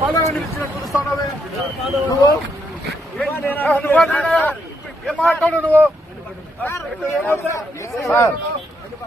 పాలగాన్ని ఇచ్చినట్టు పిలుస్తున్నావే నువ్వు? నువ్వు ఏం మాట్లాడు నువ్వు?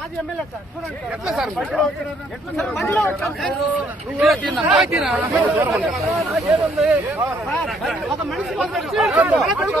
మాజీ ఎమ్మెల్యే సార్ చూడండి సార్. ఎట్లా సార్ పైకి లో వచ్చాడు? ఎట్లా సార్? బండిలో వచ్చాం సార్. ఒక మనిషి మాత్రం వచ్చినట్టు మన కొడుకు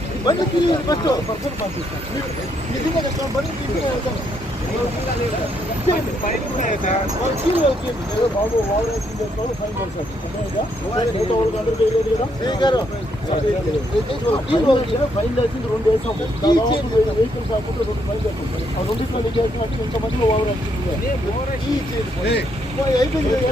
Sir. ఏం సార్? బండి తిరిగి ఫస్ట్ నిజంగా కష్టం బండి బాబు వాళ్ళు ఫైన్ ఫైన్ వేసింది రెండు వేసాం వెహికల్స్ కాకుండా రెండు ఫైన్ వేసాం ఆ రెండింటిలో నీకు వేసినట్టు ఇంతమందిలో ఓవర్ అయిపోయింది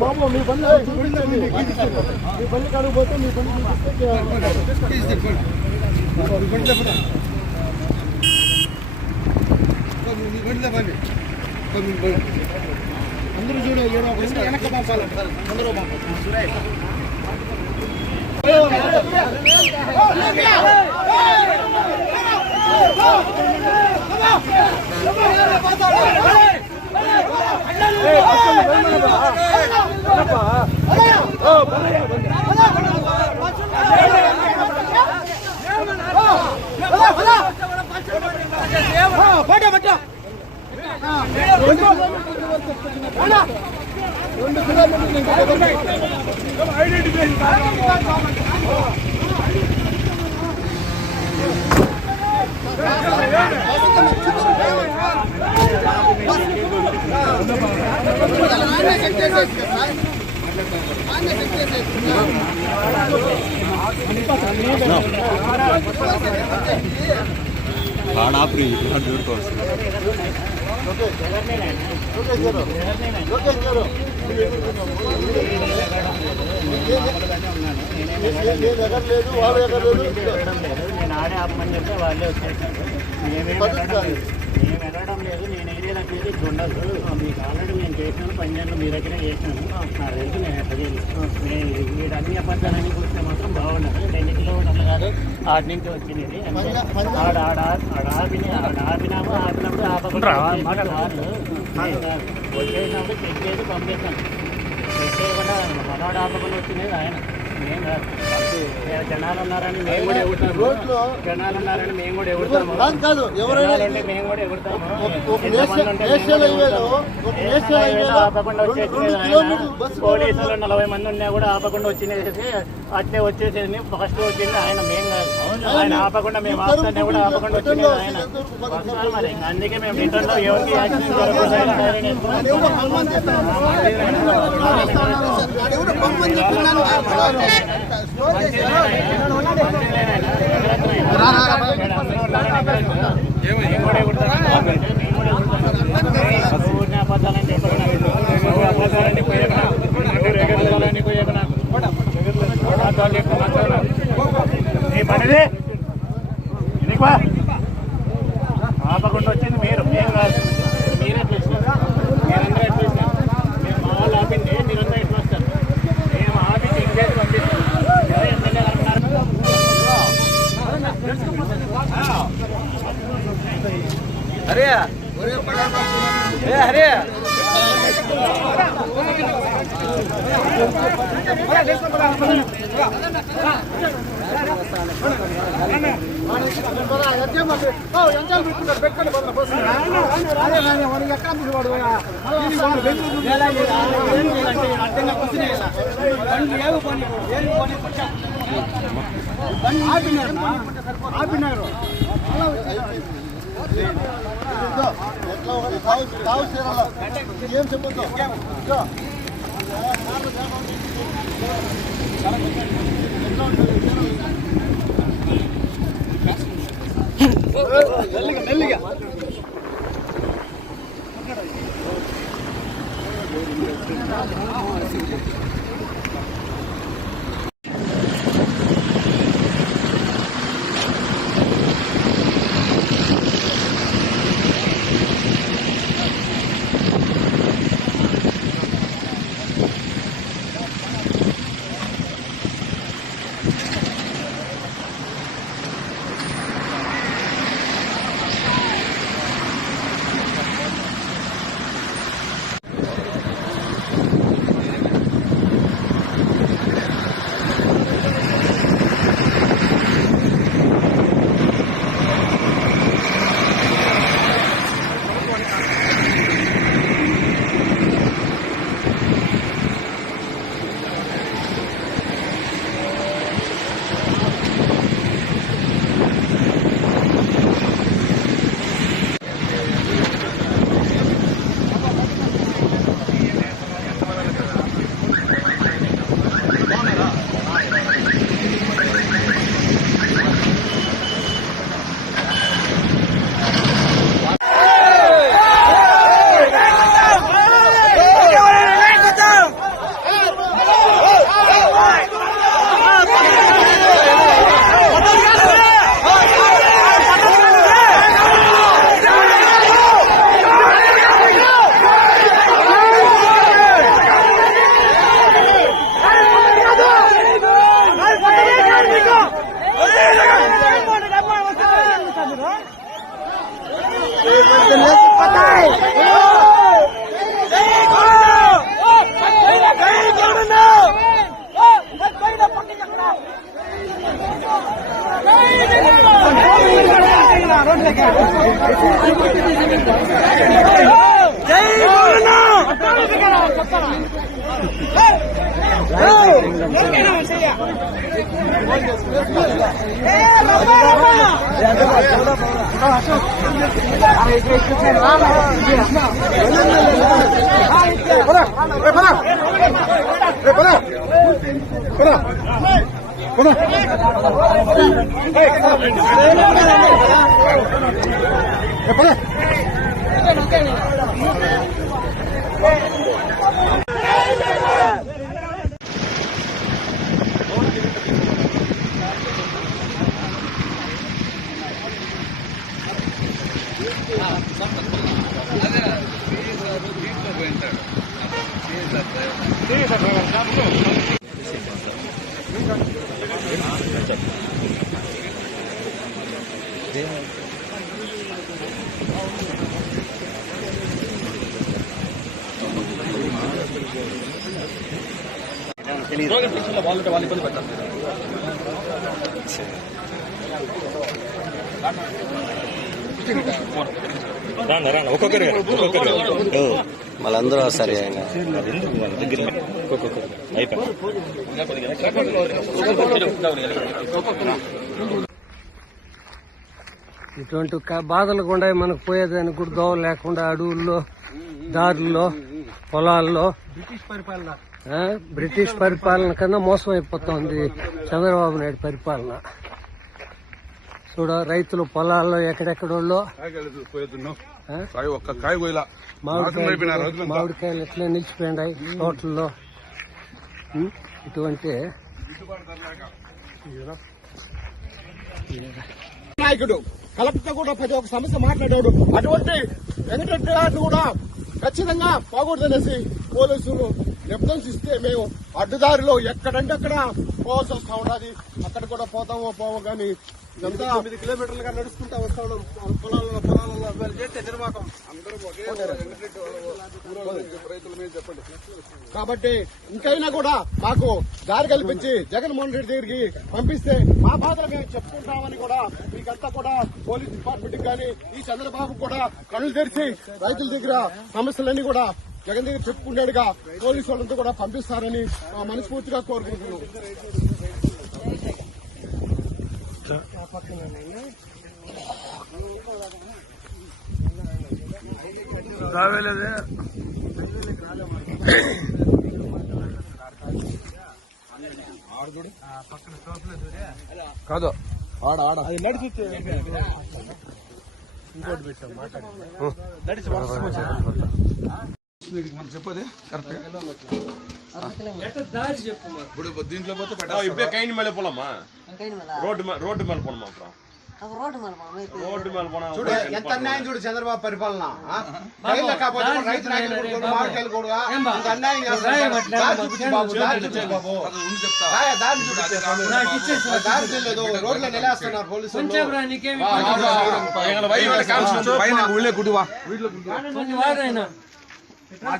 బాబు మీ బండి మీ బండి కాడికి పోతే మీ బండి అందరూ చూడు ఏడో వెనక పంపాలి అందరూ పంపాలి రెండు కిలోమీటర్లు ఆడాపురి హండ్రెడ్ పర్సెంట్ లోకేష్ గారు లోకేష్ గారు నేను ఎగరలేదు వాడు ఎగరలేదు నేను ఆడే ఆపమని చెప్తే వాళ్ళే వచ్చేసారు మేమేం కాదు. మేము ఎగరడం లేదు. నేను వెళ్ళి ఇది ఉండదు. మీకు ఆల్రెడీ నేను చేసినాను పనిచేయడం మీ దగ్గర చేసినాను. నా రేటు నేను ఎట్లా చేయలేదు నేను వీడు అన్ని అబద్ధాలన్నీ కూర్చొని మాత్రం బాగుండదు. రెండు కిలోమీటర్లు కాదు ఆడి నుంచి వచ్చినది. ఆడ ఆడ ఆడ ఆపిన ఆడ ఆపినాము ఆపినప్పుడు ఆపకుండా వచ్చేసినప్పుడు చెక్ చేసి పంపిస్తాను. చెక్ చేయకుండా మనవాడు ఆపకుండా వచ్చినది ఆయన. జనాలు ఉన్నారని మేము కూడా జనాలు ఉన్నారని మేము కూడా కాదు ఎవరైనా మేము కూడా హైవేలో ఆపకుండా వచ్చేసి పోలీసులు నలభై మంది ఉన్నా కూడా ఆపకుండా వచ్చినేసి అట్లే వచ్చేసేది ఫస్ట్ వచ్చింది ఆయన మేము కాదు. ఆయన ఆపకుండా మేము ఆపుతానే కూడా ఆపకుండా వచ్చింది ఆయన మరి అందుకే మేము రిటర్న్లో ఎవరికి యాక్సిడెంట్ ಹರಿಯ. ಏ ಹರಿಯ. ಆಪಿನಗರ ఏం చెప్పొద్దు మెల్లిగా మెల్లిగా Hey, వాళ్ళు ఒక్కొక్కరు ఒక్కొక్కరు వాళ్ళందరూ వస్తారు ఆయన. దగ్గర ఒక్కొక్కరు. అయిపోయి ఇటువంటి బాధలు కూడా మనకు పోయేదానికి కూడా దోవ లేకుండా అడవుల్లో దారుల్లో పొలాల్లో బ్రిటిష్ పరిపాలన. బ్రిటిష్ పరిపాలన కన్నా మోసం అయిపోతుంది చంద్రబాబు నాయుడు పరిపాలన. చూడ రైతులు పొలాల్లో ఎక్కడెక్కడోళ్ళో మామిడికాయలు మామిడికాయలు ఎట్లా నిలిచిపోయినాయి తోటల్లో? ఇటువంటి నాయకుడు. కలెక్టర్ కూడా ప్రతి ఒక్క సమస్య మాట్లాడాడు అటువంటి వెంకటరెడ్డి గారిని కూడా ఖచ్చితంగా పోకూడదనేసి పోలీసులు ఎవిడెన్స్ ఇస్తే మేము అడ్డుదారిలో ఎక్కడంటే అక్కడ పోవాల్సి వస్తా ఉన్నది అక్కడ కూడా పోతామో పోవో కానీ ఇదంతా తొమ్మిది కిలోమీటర్లుగా నడుచుకుంటా వస్తా ఉన్నాం. పొలాలలో పొలాలలో వాళ్ళు చేస్తే నిర్వాహకం రైతుల మీద చెప్పండి. కాబట్టి ఇంకైనా కూడా మాకు దారి కల్పించి జగన్మోహన్ రెడ్డి దగ్గరికి పంపిస్తే మా బాధలు మేము చెప్పుకుంటామని కూడా మీకంతా కూడా పోలీస్ డిపార్ట్మెంట్ కానీ ఈ చంద్రబాబు కూడా కళ్ళు తెరిచి రైతుల దగ్గర సమస్యలన్నీ కూడా జగన్ దగ్గర చెప్పుకున్నాడుగా. పోలీసు వాళ్ళంతా కూడా పంపిస్తారని మనస్ఫూర్తిగా కోరుకుంటున్నాం. చా రావేలేదే. కాదు. ఆడ ఆడ. అది నడిచి ఇంకోటి పెట్టాం మాట్లాడి మనం చెప్పదే చెప్పు ఇప్పుడు దీంట్లో పోతే ఇప్పుడే కైండ్ మళ్ళీ పోలమ్మా. రోడ్డు రోడ్డు మేల పోను మాత్రం రోడ్డు మేల పోనా చూడు ఎంత అన్యాయం చూడు చంద్రబాబు పరిపాలన రైతులు కాకపోతే రైతు నాయకులు మామిడికాయలు కూడా ఇంత అన్యాయం చేస్తారు దారి చూపించే దారి తెలియదు రోడ్ల నిలేస్తున్నారు పోలీసులు వీళ్ళే కుటుంబ